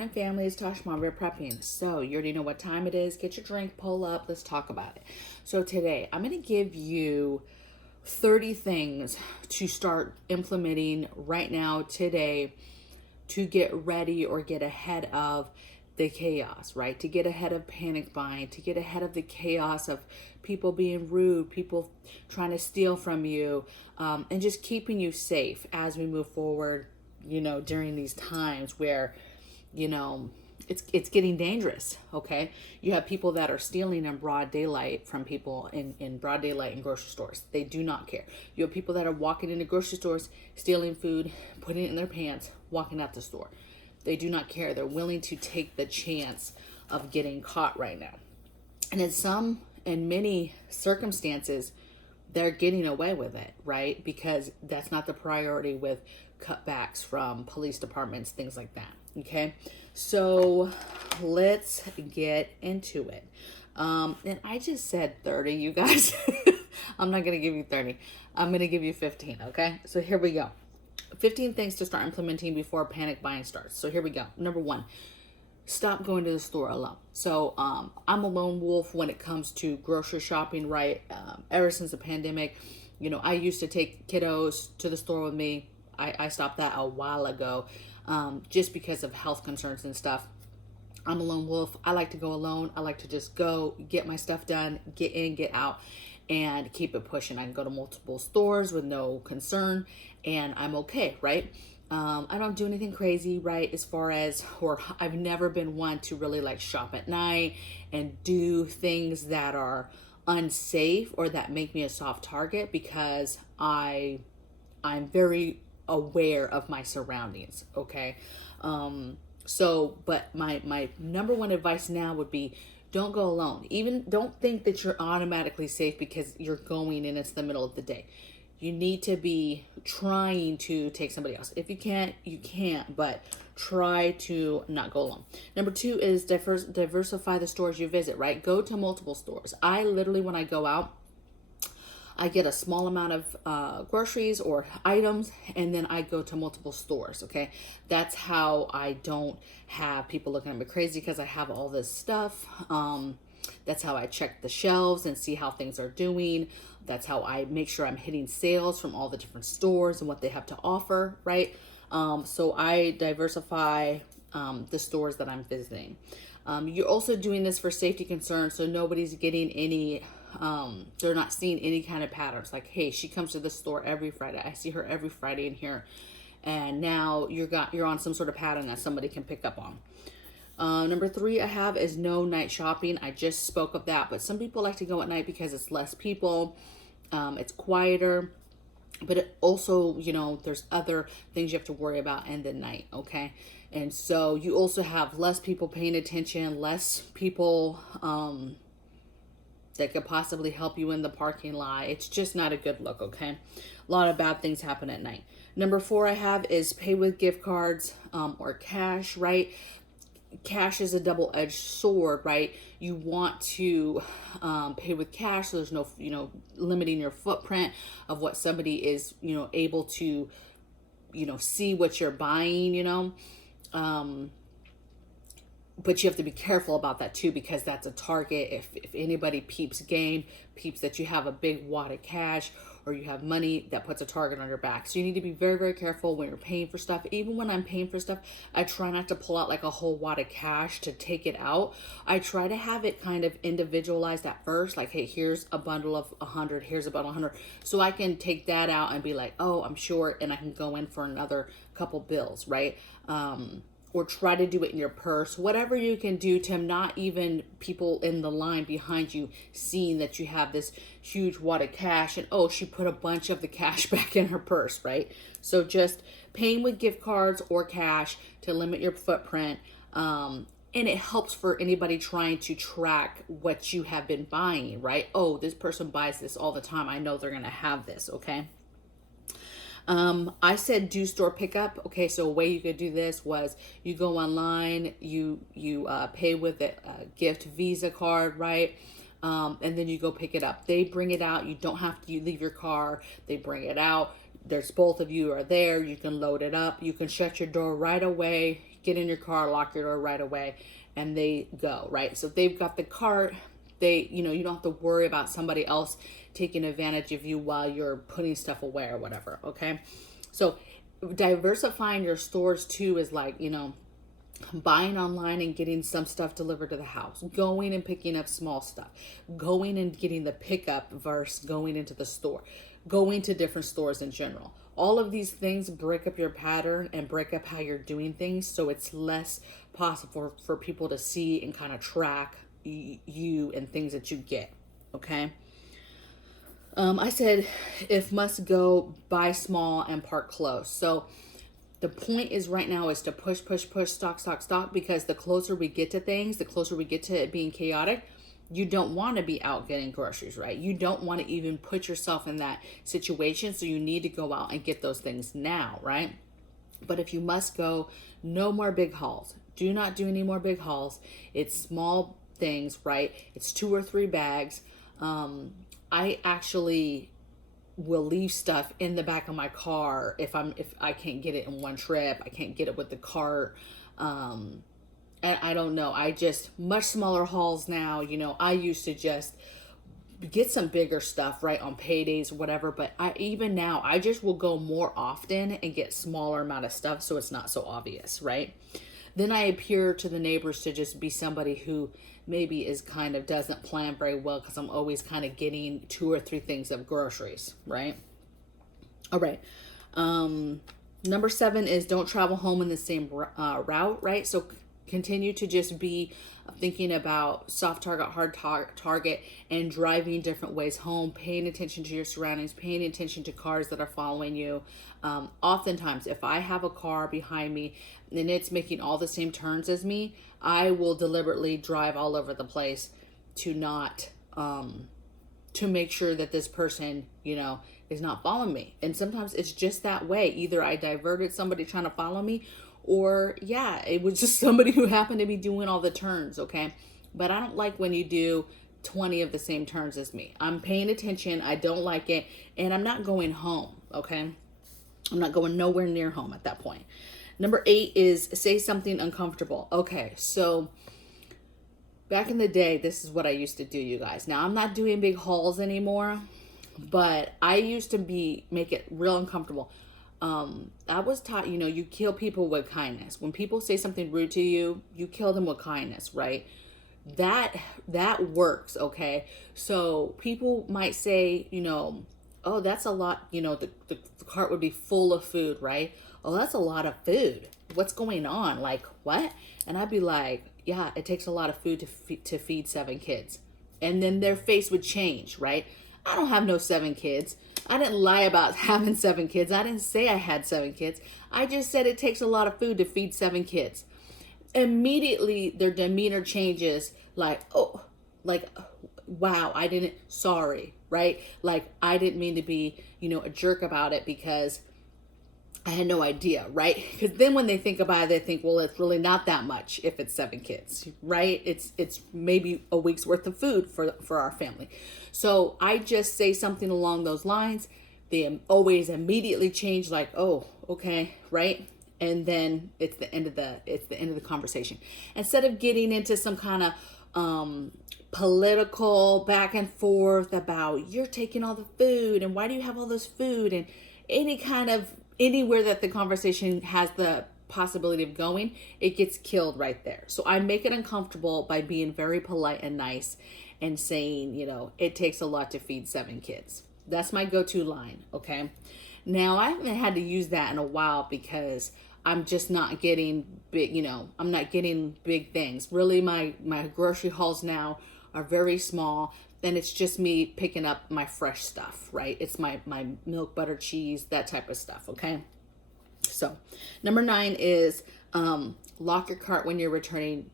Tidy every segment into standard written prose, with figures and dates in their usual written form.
morning, family. It's Tosh MAMABEAR prepping. So you already know what time it is. Get your drink, pull up. Let's talk about it. So today I'm going to give you 30 things to start implementing right now, today, to get ready or get ahead of the chaos, right? To get ahead of panic buying, to get ahead of the chaos of people being rude, people trying to steal from you, and just keeping you safe as we move forward, during these times where, it's getting dangerous, okay? You have people that are stealing in broad daylight from people in broad daylight in grocery stores. They do not care. You have people that are walking into grocery stores, stealing food, putting it in their pants, walking out the store. They do not care. They're willing to take the chance of getting caught right now. And in many circumstances, they're getting away with it, right? Because that's not the priority with cutbacks from police departments, things like that, okay? So let's get into it. And I just said 30, you guys. I'm not going to give you 30. I'm going to give you 15, okay? So here we go. 15 things to start implementing before panic buying starts. So here we go. Number 1, stop going to the store alone. So I'm a lone wolf when it comes to grocery shopping, right? Ever since the pandemic, I used to take kiddos to the store with me. I stopped that a while ago, just because of health concerns and stuff. I'm a lone wolf. I like to go alone. I like to just go get my stuff done, get in, get out, and keep it pushing. I can go to multiple stores with no concern, and I'm okay, right? I don't do anything crazy, right? Or I've never been one to really like shop at night and do things that are unsafe or that make me a soft target, because I'm very aware of my surroundings, okay? But my number one advice now would be, don't go alone. Even don't think that you're automatically safe because you're going and it's the middle of the day. You need to be trying to take somebody else. If you can't, you can't, but try to not go alone. Number 2 is diversify the stores you visit, right? Go to multiple stores. I literally, when I go out, I get a small amount of groceries or items, and then I go to multiple stores, okay? That's how I don't have people looking at me crazy because I have all this stuff. That's how I check the shelves and see how things are doing. That's how I make sure I'm hitting sales from all the different stores and what they have to offer, right? So I diversify the stores that I'm visiting. You're also doing this for safety concerns, so nobody's getting any, they're not seeing any kind of patterns. Like, hey, she comes to the store every Friday. I see her every Friday in here. And now you're on some sort of pattern that somebody can pick up on. Number 3 I have is no night shopping. I just spoke of that, but some people like to go at night because it's less people, it's quieter, but it also, there's other things you have to worry about in the night, okay? And so you also have less people paying attention, less people that could possibly help you in the parking lot. It's just not a good look, okay? A lot of bad things happen at night. Number 4 I have is pay with gift cards or cash, right? Cash is a double-edged sword, right? You want to pay with cash, so there's no, limiting your footprint of what somebody is, able to, see what you're buying, but you have to be careful about that too, because that's a target. If anybody peeps that you have a big wad of cash or you have money, that puts a target on your back. So you need to be very, very careful when you're paying for stuff. Even when I'm paying for stuff, I try not to pull out like a whole wad of cash to take it out. I try to have it kind of individualized at first. Like, hey, here's a bundle of 100, here's a bundle of 100. So I can take that out and be like, oh, I'm short, and I can go in for another couple bills, right? Or try to do it in your purse, whatever you can do to not even people in the line behind you seeing that you have this huge wad of cash and, oh, she put a bunch of the cash back in her purse, right? So just paying with gift cards or cash to limit your footprint. And it helps for anybody trying to track what you have been buying, right? Oh, this person buys this all the time. I know they're going to have this, okay? I said do store pickup. Okay, so a way you could do this was you go online, you pay with a gift Visa card, right? And then you go pick it up. They bring it out. You don't have to leave your car. They bring it out. There's both of you are there. You can load it up. You can shut your door right away. get in your car, lock your door right away, and they go, right? So if they've got the cart, you don't have to worry about somebody else taking advantage of you while you're putting stuff away or whatever, okay? So diversifying your stores too is like, buying online and getting some stuff delivered to the house, going and picking up small stuff, going and getting the pickup versus going into the store, going to different stores in general. All of these things break up your pattern and break up how you're doing things, so it's less possible for people to see and kind of track you and things that you get, okay? I said, if must go, buy small and park close. So the point is right now is to push, stock, because the closer we get to things, the closer we get to it being chaotic, you don't want to be out getting groceries, right? You don't want to even put yourself in that situation. So you need to go out and get those things now, right? But if you must go, no more big hauls. Do not do any more big hauls. It's small things, right? It's 2 or 3 bags. I actually will leave stuff in the back of my car if I can't get it in one trip. I can't get it with the cart. And I don't know. I just much smaller hauls now. I used to just get some bigger stuff right on paydays or whatever, but even now I just will go more often and get smaller amount of stuff so it's not so obvious, right? Then I appear to the neighbors to just be somebody who maybe is kind of doesn't plan very well because I'm always kind of getting 2 or 3 things of groceries, right? All right. Number 7 is don't travel home in the same route, right? So continue to just be thinking about soft target, hard target, and driving different ways home, paying attention to your surroundings, paying attention to cars that are following you. Oftentimes, if I have a car behind me and it's making all the same turns as me, I will deliberately drive all over the place to not, to make sure that this person, is not following me. And sometimes it's just that way. Either I diverted somebody trying to follow me, or it was just somebody who happened to be doing all the turns, okay? But I don't like when you do 20 of the same turns as me. I'm paying attention. I don't like it. And I'm not going home, okay? I'm not going nowhere near home at that point. Number 8 is say something uncomfortable. Okay, so back in the day, this is what I used to do, you guys. Now, I'm not doing big hauls anymore, but I used to make it real uncomfortable. I was taught, you kill people with kindness. When people say something rude to you, you kill them with kindness, right? That works, okay? So people might say, oh, that's a lot, the cart would be full of food, right? Oh, that's a lot of food. What's going on? Like, what? And I'd be like, yeah, it takes a lot of food to feed 7 kids. And then their face would change, right? I don't have no 7 kids. I didn't lie about having 7 kids. I didn't say I had 7 kids. I just said it takes a lot of food to feed 7 kids. Immediately, their demeanor changes like, oh, like, wow, sorry, right? Like, I didn't mean to be, a jerk about it because I had no idea, right? Because then when they think about it, they think, well, it's really not that much if it's 7 kids, right? It's maybe a week's worth of food for our family. So I just say something along those lines. They always immediately change, like, oh, okay, right? And then it's the end of the conversation. Instead of getting into some kind of political back and forth about you're taking all the food and why do you have all this food, and anywhere that the conversation has the possibility of going, it gets killed right there. So I make it uncomfortable by being very polite and nice and saying, it takes a lot to feed 7 kids. That's my go-to line, okay? Now, I haven't had to use that in a while because I'm just not getting big, I'm not getting big things. Really, my grocery hauls now are very small. Then it's just me picking up my fresh stuff, right? It's my milk, butter, cheese, that type of stuff, okay? So, number 9 is lock your car when you're returning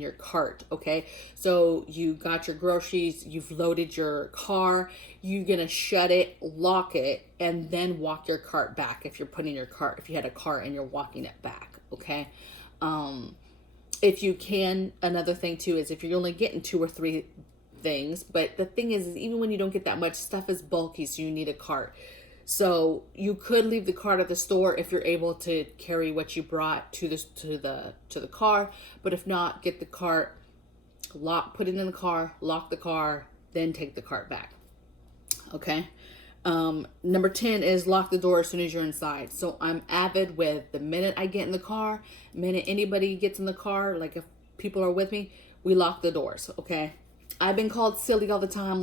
your cart, okay? So you got your groceries, you've loaded your car, you're gonna shut it, lock it, and then walk your cart back if you had a cart and you're walking it back, okay? If you can, another thing too is if you're only getting 2 or 3 things, but the thing is even when you don't get that much, stuff is bulky, so you need a cart. So you could leave the cart at the store if you're able to carry what you brought to the car. But if not, get the cart, put it in the car, lock the car, then take the cart back. Okay. Number 10 is lock the door as soon as you're inside. So I'm avid with the minute I get in the car, minute anybody gets in the car, like if people are with me, we lock the doors. Okay. I've been called silly all the time,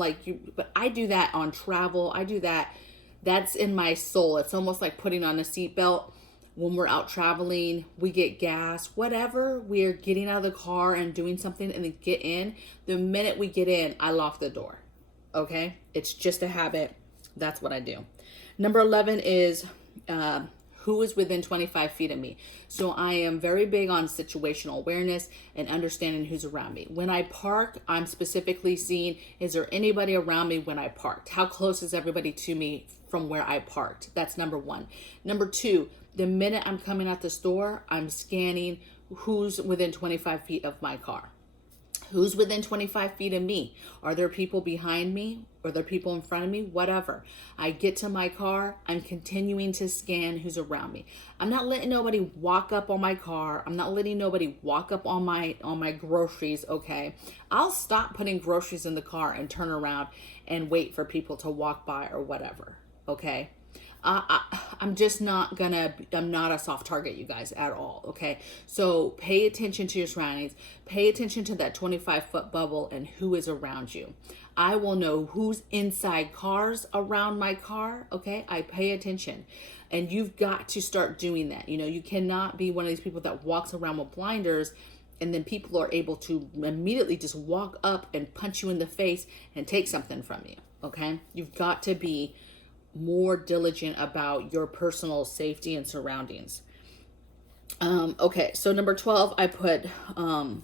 but I do that on travel. I do that. That's in my soul. It's almost like putting on a seatbelt when we're out traveling, we get gas, whatever, we're getting out of the car and doing something and then get in. The minute we get in, I lock the door. Okay. It's just a habit. That's what I do. Number 11 is who is within 25 feet of me. So I am very big on situational awareness and understanding who's around me. When I park, I'm specifically seeing, is there anybody around me when I parked? How close is everybody to me from where I parked? That's number 1. Number 2, the minute I'm coming out the store, I'm scanning who's within 25 feet of my car. Who's within 25 feet of me? Are there people behind me? Are there people in front of me? Whatever. I get to my car, I'm continuing to scan who's around me. I'm not letting nobody walk up on my car. I'm not letting nobody walk up on my groceries, okay? I'll stop putting groceries in the car and turn around and wait for people to walk by or whatever, okay? I'm just not I'm not a soft target, you guys, at all, okay? So pay attention to your surroundings. Pay attention to that 25-foot bubble and who is around you. I will know who's inside cars around my car, okay? I pay attention. And you've got to start doing that. You know, you cannot be one of these people that walks around with blinders and then people are able to immediately just walk up and punch you in the face and take something from you, okay? You've got to be more diligent about your personal safety and surroundings. Okay, so number 12, I put,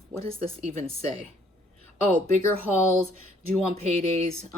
what does this even say? Oh, bigger hauls due on paydays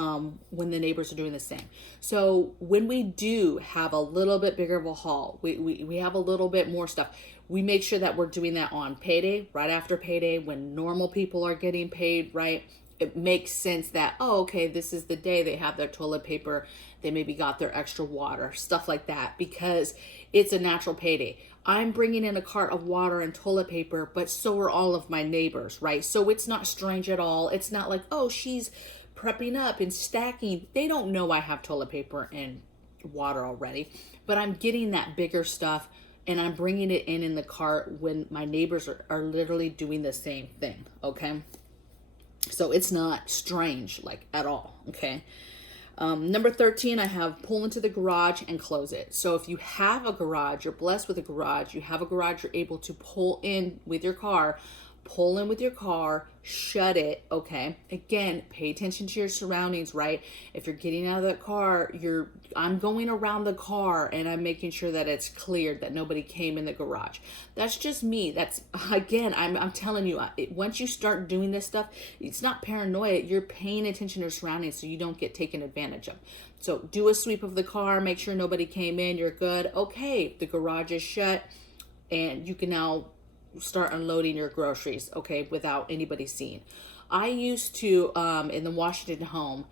when the neighbors are doing the same. So when we do have a little bit bigger of a haul, we have a little bit more stuff, we make sure that we're doing that on payday, right after payday, when normal people are getting paid, right? It makes sense that, oh, okay, this is the day they have their toilet paper, they maybe got their extra water, stuff like that, because it's a natural payday. I'm bringing in a cart of water and toilet paper, but so are all of my neighbors, right? So it's not strange at all. It's not like, oh, she's prepping up and stacking. They don't know I have toilet paper and water already, but I'm getting that bigger stuff and I'm bringing it in the cart when my neighbors are literally doing the same thing, okay? So it's not strange, like, at all, okay? Number 13, I have pull into the garage and close it. So if you have a garage, you're blessed with a garage, you have a garage, you're able to pull in with your car, pull in with your car, shut it, okay? Again, pay attention to your surroundings, right? If you're getting out of the car, I'm going around the car and I'm making sure that it's cleared, that nobody came in the garage. That's just me. That's, again, I'm telling you, once you start doing this stuff, it's not paranoia. You're paying attention to your surroundings so you don't get taken advantage of. So do a sweep of the car, make sure nobody came in, you're good. Okay, the garage is shut and you can now start unloading your groceries, okay, without anybody seeing. I used to, in the Washington home,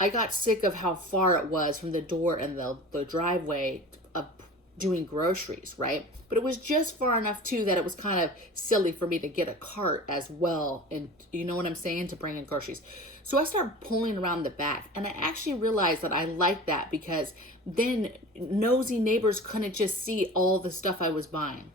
I got sick of how far it was from the door and the driveway of doing groceries, right? But it was just far enough too that it was kind of silly for me to get a cart as well, and you know what I'm saying, to bring in groceries. So I started pulling around the back, and I actually realized that I liked that because then nosy neighbors couldn't just see all the stuff I was buying.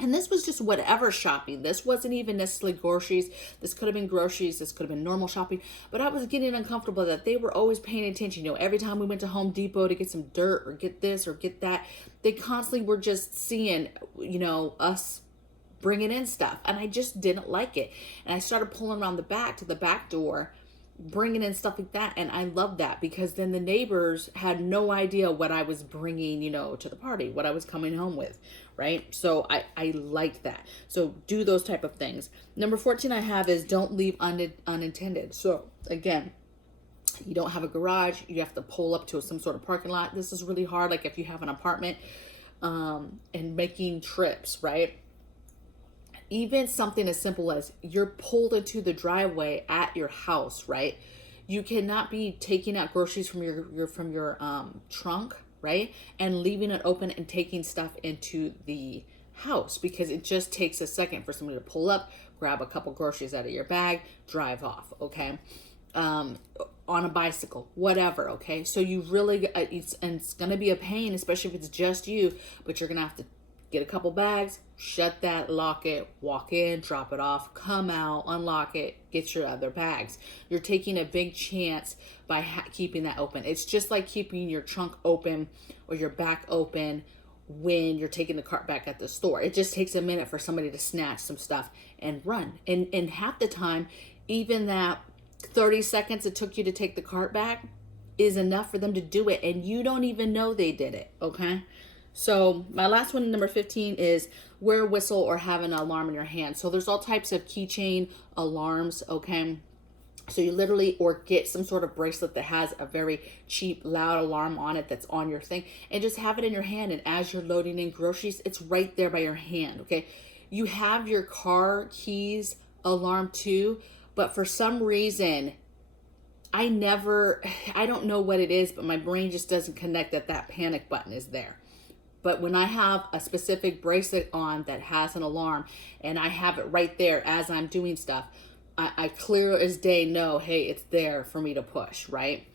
And this was just whatever shopping. This wasn't even necessarily groceries. This could have been groceries. This could have been normal shopping. But I was getting uncomfortable that they were always paying attention. You know, every time we went to Home Depot to get some dirt or get this or get that, they constantly were just seeing, you know, us bringing in stuff. And I just didn't like it. And I started pulling around the back to the back door, bringing in stuff like that. And I loved that because then the neighbors had no idea what I was bringing, you know, to the party, what I was coming home with, right? So I liked that. So do those type of things. Number 14 I have is don't leave unattended. So again, you don't have a garage, you have to pull up to some sort of parking lot. This is really hard, like if you have an apartment and making trips, right? Even something as simple as you're pulled into the driveway at your house, right? You cannot be taking out groceries from your trunk right? And leaving it open and taking stuff into the house, because it just takes a second for somebody to pull up, grab a couple groceries out of your bag, drive off, okay? On a bicycle, whatever, okay? So you really, it's going to be a pain, especially if it's just you, but you're going to have to get a couple bags, shut that, lock it, walk in, drop it off, come out, unlock it, get your other bags. You're taking a big chance by keeping that open. It's just like keeping your trunk open or your back open when you're taking the cart back at the store. It just takes a minute for somebody to snatch some stuff and run. And half the time, even that 30 seconds it took you to take the cart back is enough for them to do it, and you don't even know they did it, okay? So my last one, number 15, is wear a whistle or have an alarm in your hand. So there's all types of keychain alarms, okay? So you literally, or get some sort of bracelet that has a very cheap, loud alarm on it that's on your thing, and just have it in your hand. And as you're loading in groceries, it's right there by your hand, okay? You have your car keys alarm too, but for some reason, I don't know what it is, but my brain just doesn't connect that panic button is there. But when I have a specific bracelet on that has an alarm and I have it right there as I'm doing stuff, I clear as day know, hey, it's there for me to push, right?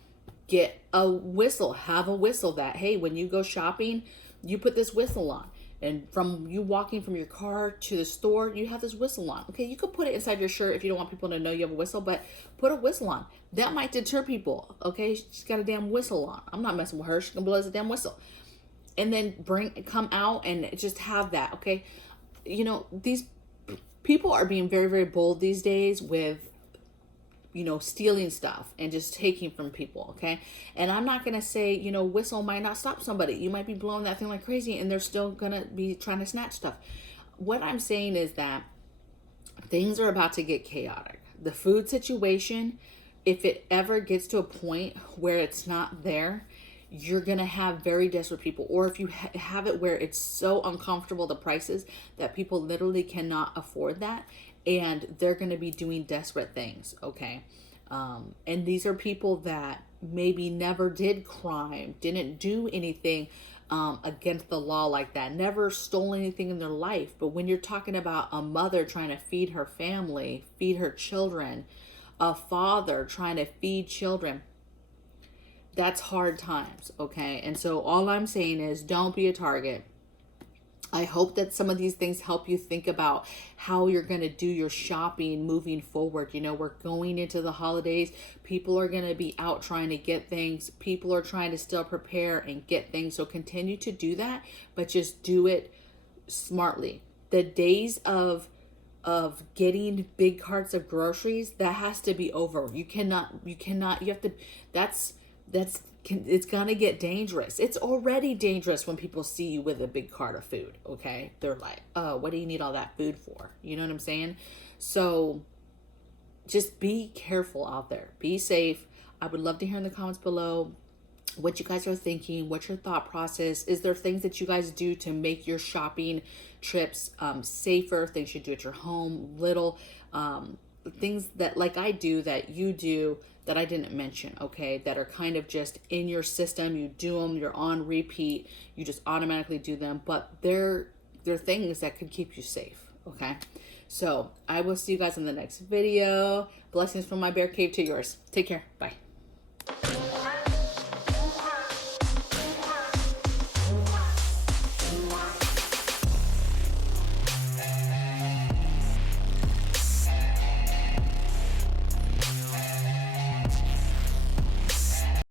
Get a whistle, have a whistle that, hey, when you go shopping, you put this whistle on. And from you walking from your car to the store, you have this whistle on. Okay, you could put it inside your shirt if you don't want people to know you have a whistle, but put a whistle on. That might deter people, okay? She's got a damn whistle on. I'm not messing with her. She's gonna blow a damn whistle. And then come out and just have that, okay? You know, these people are being very, very bold these days with, you know, stealing stuff and just taking from people, okay? And I'm not going to say, you know, whistle might not stop somebody. You might be blowing that thing like crazy and they're still going to be trying to snatch stuff. What I'm saying is that things are about to get chaotic. The food situation, if it ever gets to a point where it's not there, you're going to have very desperate people. Or if you have it where it's so uncomfortable, the prices, that people literally cannot afford that, and they're going to be doing desperate things, okay? And these are people that maybe never did crime, didn't do anything against the law like that, never stole anything in their life. But when you're talking about a mother trying to feed her family, feed her children, a father trying to feed children, that's hard times, okay? And so all I'm saying is don't be a target. I hope that some of these things help you think about how you're going to do your shopping moving forward. You know, we're going into the holidays. People are going to be out trying to get things. People are trying to still prepare and get things. So continue to do that, but just do it smartly. The days of getting big carts of groceries, that has to be over. You have to, it's gonna get dangerous. It's already dangerous when people see you with a big cart of food, okay? They're like, oh, what do you need all that food for? You know what I'm saying? So just be careful out there. Be safe. I would love to hear in the comments below what you guys are thinking. What's your thought process? Is there things that you guys do to make your shopping trips safer? Things you do at your home, little things that, like I do, that you do, that I didn't mention, okay, that are kind of just in your system. You do them, you're on repeat, you just automatically do them, but they're things that could keep you safe, okay? So I will see you guys in the next video. Blessings from my bear cave to yours. Take care. Bye.